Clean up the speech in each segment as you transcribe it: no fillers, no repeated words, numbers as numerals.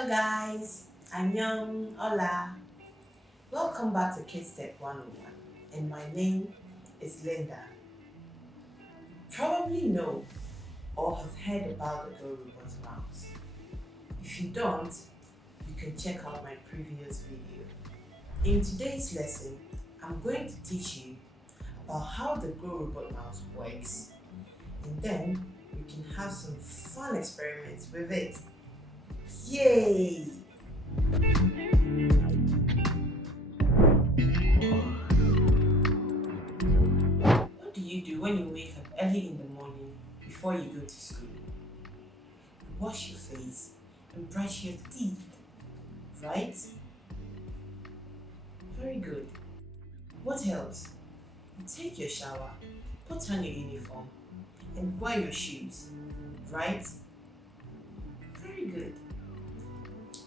Hello guys, Annyeong, hola. Welcome back to Kids Tech 101 and my name is Linda. Probably know or have heard about the Go Robot Mouse. If you don't, you can check out my previous video. In today's lesson, I'm going to teach you about how the Go Robot Mouse works, and then we can have some fun experiments with it. Yay! What do you do when you wake up early in the morning before you go to school? You wash your face and brush your teeth, right? Very good. What else? You take your shower, put on your uniform, and wear your shoes, right? Very good.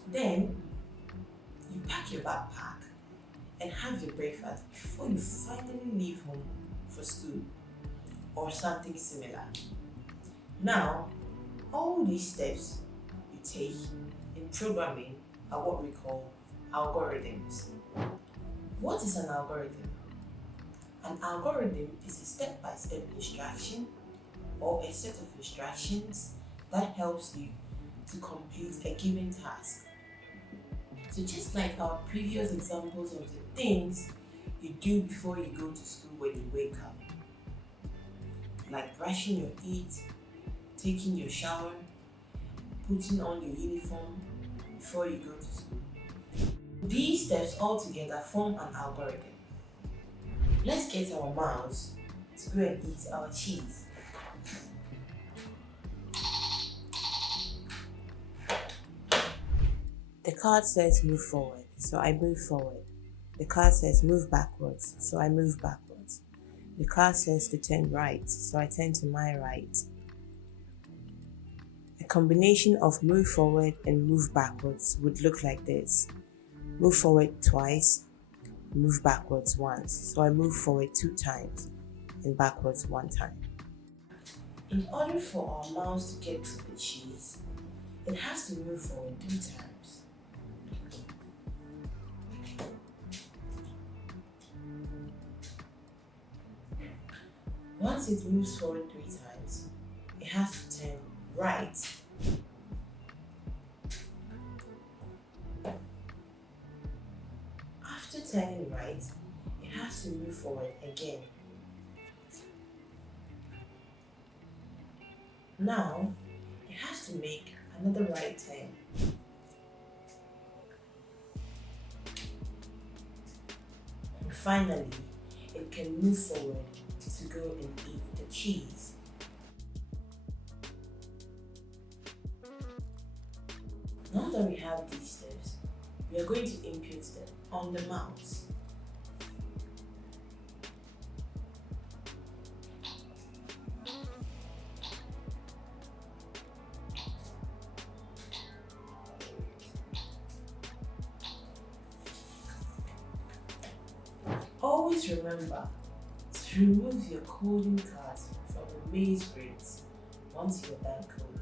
Then you pack your backpack and have your breakfast before you finally leave home for school or something similar. Now, all these steps you take in programming are what we call algorithms. What is an algorithm? An algorithm is a step-by-step instruction or a set of instructions that helps you to complete a given task. So just like our previous examples of the things you do before you go to school when you wake up, like brushing your teeth, taking your shower, putting on your uniform before you go to school. These steps all together form an algorithm. Let's get our mouse to go and eat our cheese. The card says move forward, so I move forward. The card says move backwards, so I move backwards. The card says to turn right, so I turn to my right. A combination of move forward and move backwards would look like this. Move forward twice, move backwards once, so I move forward 2 times and backwards 1 time. In order for our mouse to get to the cheese, it has to move forward 3 times. Once it moves forward 3 times, it has to turn right. After turning right, it has to move forward again. Now, it has to make another right turn. And finally, it can move forward to go and eat the cheese. Now that we have these steps, we are going to input them on the mouse. Always remember to remove your coding cards from the maze grids once you're done coding.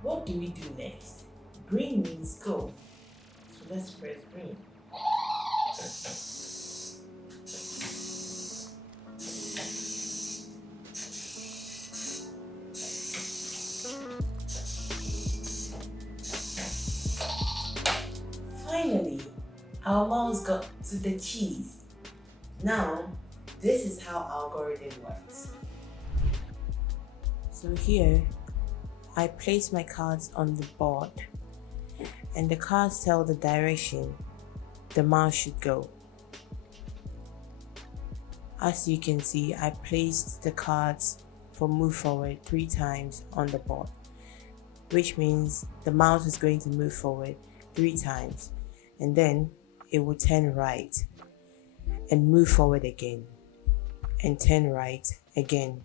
What do we do next? Green means go, so let's press green. Finally, our mouse got to the cheese. Now, this is how algorithm works. So here, I place my cards on the board, and the cards tell the direction the mouse should go. As you can see, I placed the cards for move forward 3 times on the board, which means the mouse is going to move forward 3 times, and then it will turn right and move forward again and turn right again,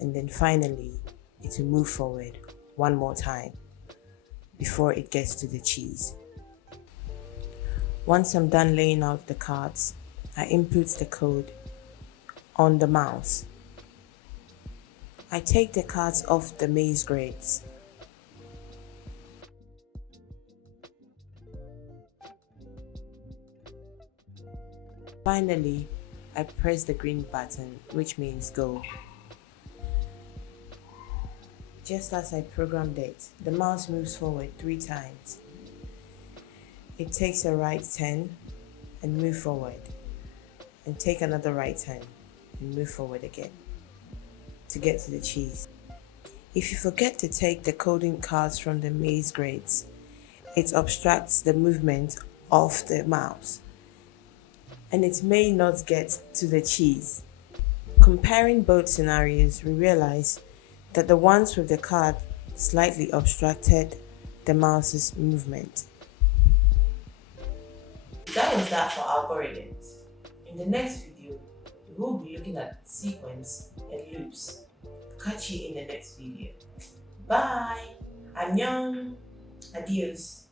and then finally it will move forward 1 more time before it gets to the cheese. Once I'm done laying out the cards, I input the code on the mouse. I take the cards off the maze grids Finally, I press the green button, which means go. Just as I programmed it, the mouse moves forward 3 times. It takes a right turn and move forward, and take another right turn and move forward again to get to the cheese. If you forget to take the coding cards from the maze grids, it obstructs the movement of the mouse and it may not get to the cheese. Comparing both scenarios, we realize that the ones with the card slightly obstructed the mouse's movement. That was that for algorithms. In the next video, we will be looking at sequence and loops. Catch you in the next video. Bye! Annyeong! Adios!